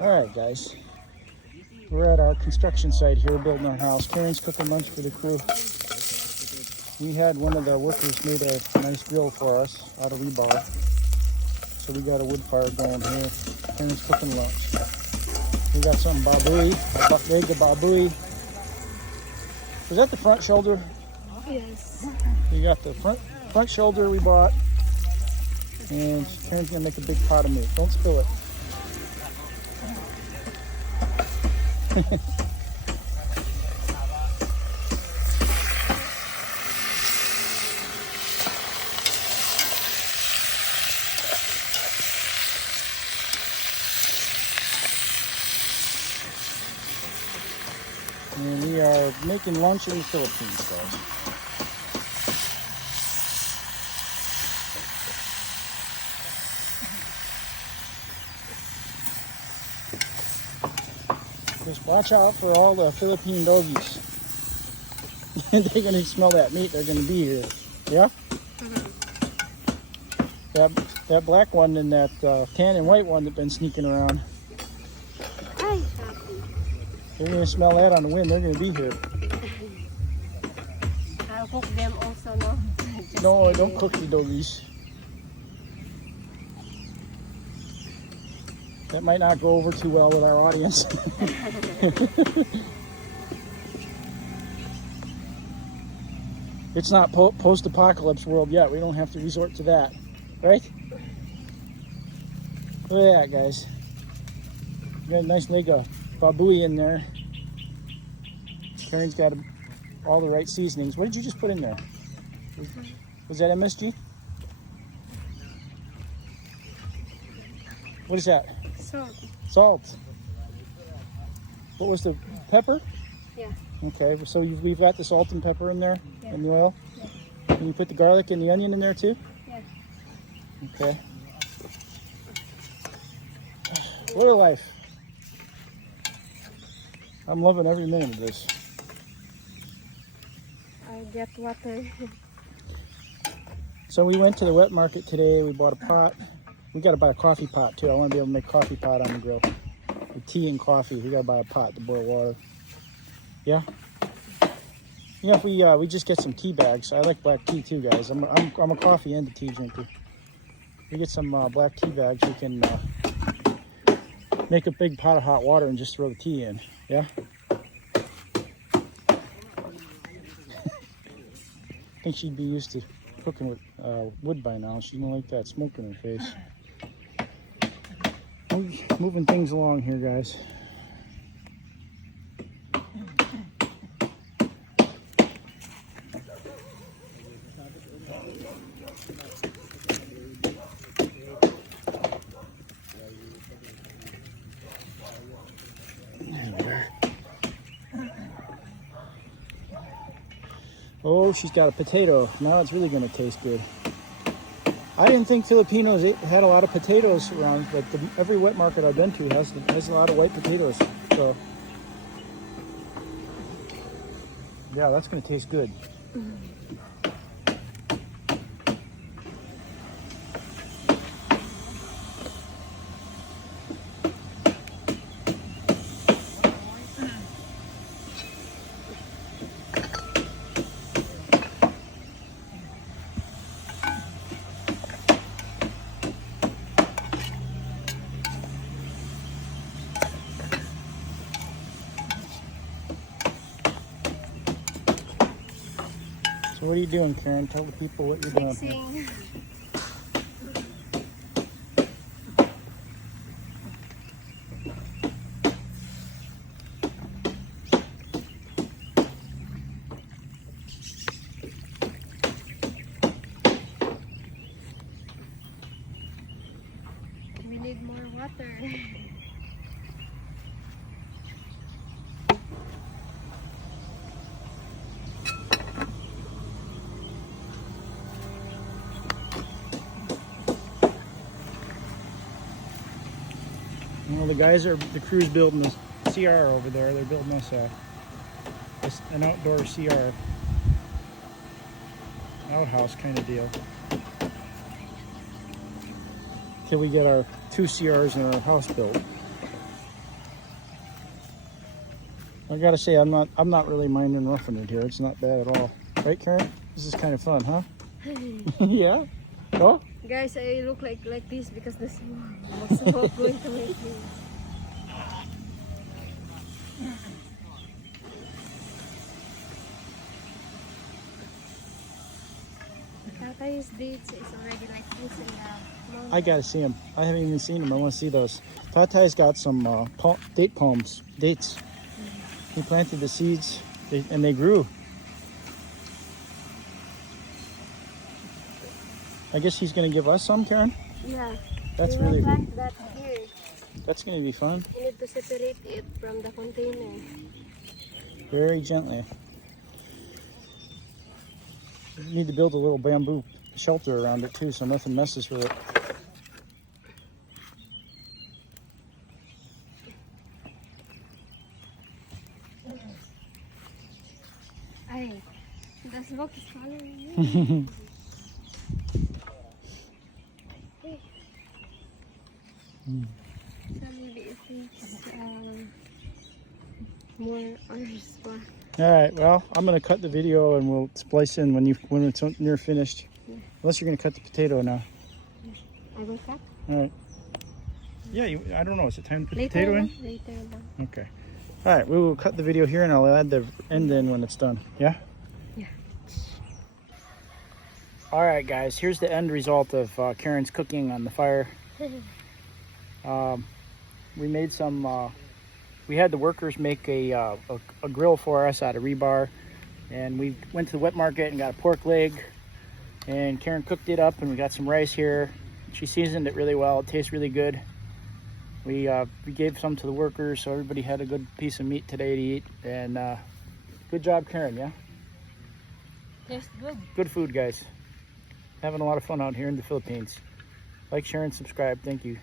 Alright guys, we're at our construction site here building our house. Karen's cooking lunch for the crew. We had one of the workers made a nice grill for us out of rebar. So we got a wood fire going here. Karen's cooking lunch. We got some baboy, a leg of baboy. Was that the front shoulder? Yes. You got the front shoulder we bought. And Karen's gonna make a big pot of meat. Don't spill it. And we are making lunch in the Philippines, guys. Just watch out for all the Philippine doggies. They're going to smell that meat. They're going to be here. Yeah? That black one and that tan and white one that been sneaking around. They're going to smell that on the wind. They're going to be here. I'll cook them also, no? No, I don't cook the doggies. That might not go over too well with our audience. It's not post-apocalypse world yet. We don't have to resort to that, right? Look at that, guys. We got a nice leg of baboy in there. Karen's got all the right seasonings. What did you just put in there? Was that MSG? What is that? Salt. Salt. What was the pepper? Yeah. Okay, so we've got the salt and pepper in there, Yeah. and the oil. Yeah. And you put the garlic and the onion in there too? Yeah. Okay. What a life. I'm loving every minute of this. I'll get water. So we went to the wet market today. We bought a pot. We got to buy a coffee pot too. I want to be able to make coffee pot on the grill. With tea and coffee. We got to buy a pot to boil water. Yeah. You know, if we just get some tea bags. I like black tea too, guys. I'm a coffee and a tea drinker. We get some black tea bags. We can make a big pot of hot water and just throw the tea in. Yeah. I think she'd be used to cooking with wood by now. She don't like that smoke in her face. Moving things along here, guys. Oh, she's got a potato. Now it's really going to taste good. I didn't think Filipinos had a lot of potatoes around, but every wet market I've been to has a lot of white potatoes. So, yeah, that's going to taste good. So what are you doing, Karen? Tell the people what you're doing. Mixing. We need more water. Well, the crew's building this CR over there. They're building us an outdoor CR outhouse kind of deal. Till we get our 2 CRs in our house built. I gotta say, I'm not really minding roughing it here. It's not bad at all. Right, Karen? This is kind of fun, huh? Yeah? Oh? Guys, I look like this because the smoke going to make me. Tatay's dates is already like this in the mountain. I gotta see them. I haven't even seen them. I want to see those. Tatay's got some date palms, dates. He planted the seeds, and they grew. I guess he's gonna give us some, Karen. Yeah. That's we really will plant that here. That's gonna be fun. You need to separate it from the container. Very gently. You need to build a little bamboo shelter around it too, so nothing messes with it. Ay, the smoke is following me. So maybe it takes more hours pa. All right. Well, I'm gonna cut the video and we'll splice in when it's near finished. Yeah. Unless you're gonna cut the potato now. I will cut. All right. Yeah. I don't know. Is it time to put the Later potato lang, in? later lang. Okay. All right. We will cut the video here and I'll add the end in when it's done. Yeah. Yeah. All right, guys. Here's the end result of Karen's cooking on the fire. We made some. We had the workers make a grill for us out of rebar, and we went to the wet market and got a pork leg, and Karen cooked it up, and we got some rice here. She seasoned it really well. It tastes really good. We gave some to the workers, so everybody had a good piece of meat today to eat. And good job, Karen. Yeah. Tastes good. Good food, guys. Having a lot of fun out here in the Philippines. Like, share, and subscribe. Thank you.